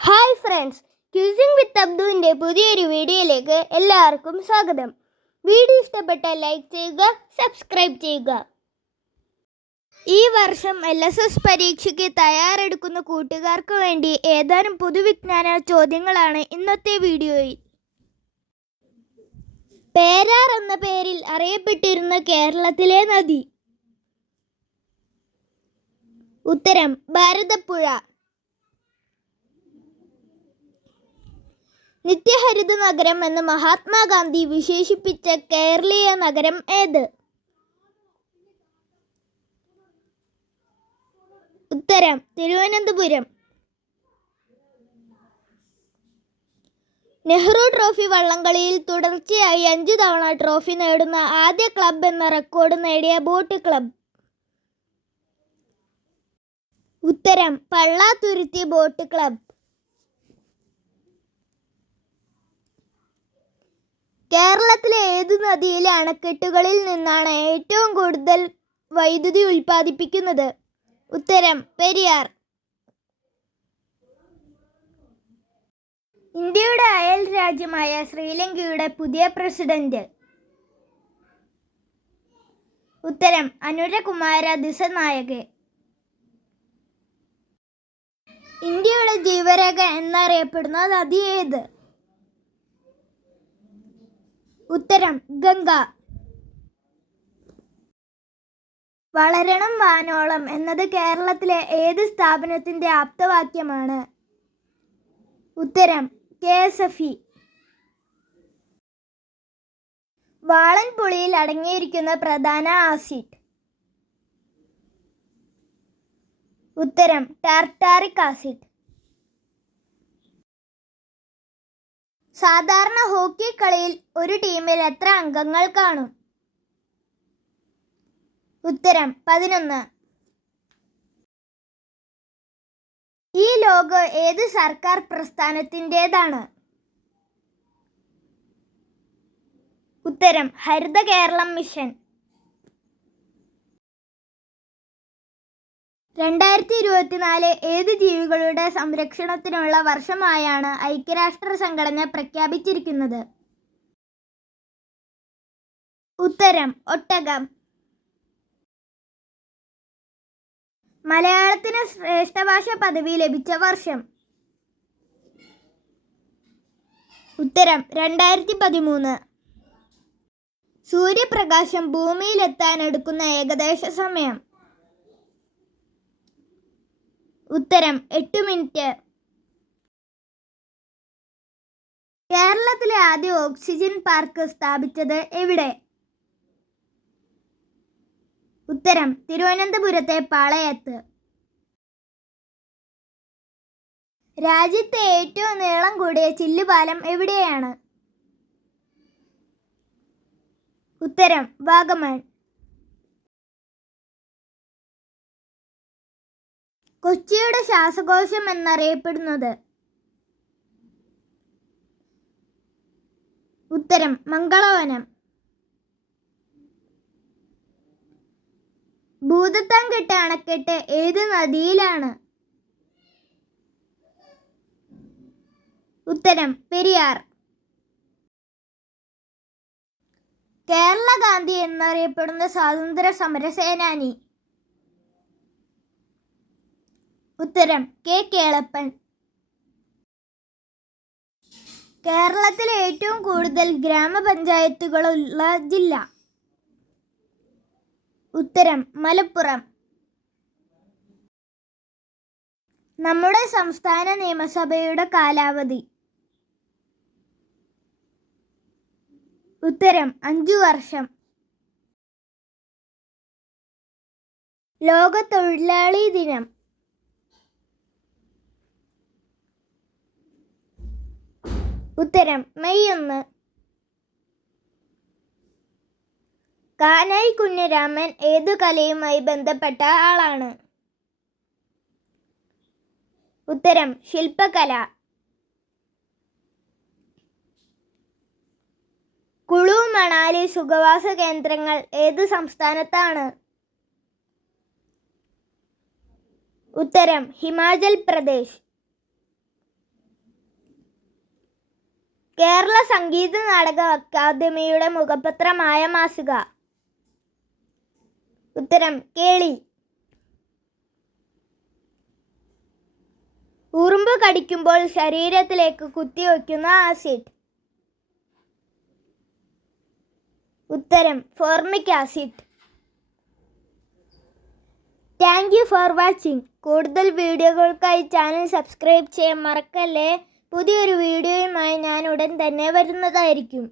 Hi friends, queueing വിത്ത് അബ്ദുവിൻ്റെ പുതിയൊരു വീഡിയോയിലേക്ക് എല്ലാവർക്കും സ്വാഗതം. വീഡിയോ ഇഷ്ടപ്പെട്ടാൽ ലൈക്ക് ചെയ്യുക, സബ്സ്ക്രൈബ് ചെയ്യുക. ഈ വർഷം LSS പരീക്ഷയ്ക്ക് തയ്യാറെടുക്കുന്ന കൂട്ടുകാർക്ക് വേണ്ടി ഏതാനും പൊതുവിജ്ഞാന ചോദ്യങ്ങളാണ് ഇന്നത്തെ വീഡിയോയിൽ. പേരാർ എന്ന പേരിൽ അറിയപ്പെട്ടിരുന്ന കേരളത്തിലെ നദി? ഉത്തരം ഭാരതപ്പുഴ. നിത്യഹരിത നഗരം എന്ന് മഹാത്മാഗാന്ധി വിശേഷിപ്പിച്ച കേരളീയ നഗരം ഏത്? ഉത്തരം തിരുവനന്തപുരം. നെഹ്റു ട്രോഫി വള്ളംകളിയിൽ തുടർച്ചയായി 5 തവണ ട്രോഫി നേടുന്ന ആദ്യ ക്ലബ് എന്ന റെക്കോർഡ് നേടിയ ബോട്ട് ക്ലബ്? ഉത്തരം പള്ളാത്തുരുത്തി ബോട്ട് ക്ലബ്. കേരളത്തിലെ ഏതു നദിയിലെ അണക്കെട്ടുകളിൽ നിന്നാണ് ഏറ്റവും കൂടുതൽ വൈദ്യുതി ഉൽപ്പാദിപ്പിക്കുന്നത്? ഉത്തരം പെരിയാർ. ഇന്ത്യയുടെ അയൽ രാജ്യമായ ശ്രീലങ്കയുടെ പുതിയ പ്രസിഡന്റ്? ഉത്തരം അനുരകുമാര ദിസനായകെ. ഇന്ത്യയുടെ ജീവരേഖ എന്നറിയപ്പെടുന്ന നദി ഏത്? ഉത്തരം ഗംഗ. വളരണം വാനോളം എന്നത് കേരളത്തിലെ ഏത് സ്ഥാപനത്തിന്റെ ആപ്തവാക്യമാണ്? ഉത്തരം KSFE. വാളൻപുളിയിൽ അടങ്ങിയിരിക്കുന്ന പ്രധാന ആസിഡ്? ഉത്തരം ടാർട്ടാറിക് ആസിഡ്. സാധാരണ ഹോക്കി കളിയിൽ ഒരു ടീമിൽ എത്ര അംഗങ്ങൾ കാണും? ഉത്തരം 11. ഈ ലോഗോ ഏത് സർക്കാർ പ്രസ്ഥാനത്തിൻ്റെതാണ്? ഉത്തരം ഹരിത കേരളം മിഷൻ. 2024 ഏത് ജീവികളുടെ സംരക്ഷണത്തിനുള്ള വർഷമായാണ് ഐക്യരാഷ്ട്ര സംഘടന പ്രഖ്യാപിച്ചിരിക്കുന്നത്? ഉത്തരം ഒട്ടകം. മലയാളത്തിന് ശ്രേഷ്ഠഭാഷ പദവി ലഭിച്ച വർഷം? ഉത്തരം 2013. സൂര്യപ്രകാശം ഭൂമിയിലെത്താൻ എടുക്കുന്ന ഏകദേശ സമയം? ഉത്തരം 8 മിനിറ്റ്. കേരളത്തിലെ ആദ്യ ഓക്സിജൻ പാർക്ക് സ്ഥാപിച്ചത് എവിടെ? ഉത്തരം തിരുവനന്തപുരത്തെ പാളയത്ത്. രാജ്യത്തെ ഏറ്റവും നീളം കൂടിയ ചില്ലുപാലം എവിടെയാണ്? ഉത്തരം വാഗമൺ. കൊച്ചിയുടെ ശ്വാസകോശം എന്നറിയപ്പെടുന്നത്? ഉത്തരം മംഗളവനം. ഭൂതത്താൻകെട്ട് അണക്കെട്ട് ഏത് നദിയിലാണ്? ഉത്തരം പെരിയാർ. കേരള ഗാന്ധി എന്നറിയപ്പെടുന്ന സ്വാതന്ത്ര്യ സമര സേനാനി? ഉത്തരം K. കേളപ്പൻ. കേരളത്തിലെ ഏറ്റവും കൂടുതൽ ഗ്രാമപഞ്ചായത്തുകളുള്ള ജില്ല? ഉത്തരം മലപ്പുറം. നമ്മുടെ സംസ്ഥാന നിയമസഭയുടെ കാലാവധി? ഉത്തരം 5 വർഷം. ലോക തൊഴിലാളി ദിനം? ഉത്തരം മെയ് 1. കാനായി കുഞ്ഞിരാമൻ ഏതു കലയുമായി ബന്ധപ്പെട്ട ആളാണ്? ഉത്തരം ശില്പകല. കുളു മണാലി സുഖവാസ കേന്ദ്രങ്ങൾ ഏത് സംസ്ഥാനത്താണ്? ഉത്തരം ഹിമാചൽ പ്രദേശ്. കേരള സംഗീത നാടക അക്കാദമിയുടെ മുഖപത്രമായ മാസിക. ഉത്തരം കേളി. ഉറുമ്പ് കടിക്കുമ്പോൾ ശരീരത്തിലേക്ക് കുത്തിവയ്ക്കുന്ന ആസിഡ്. ഉത്തരം formic acid. Thank you for watching. കൂടുതൽ വീഡിയോകൾക്കായി ചാനൽ സബ്സ്ക്രൈബ് ചെയ്യാൻ മറക്കല്ലേ. പുതിയൊരു വീഡിയോയുമായി ഞാൻ ഉടൻ തന്നെ വരുന്നതായിരിക്കും.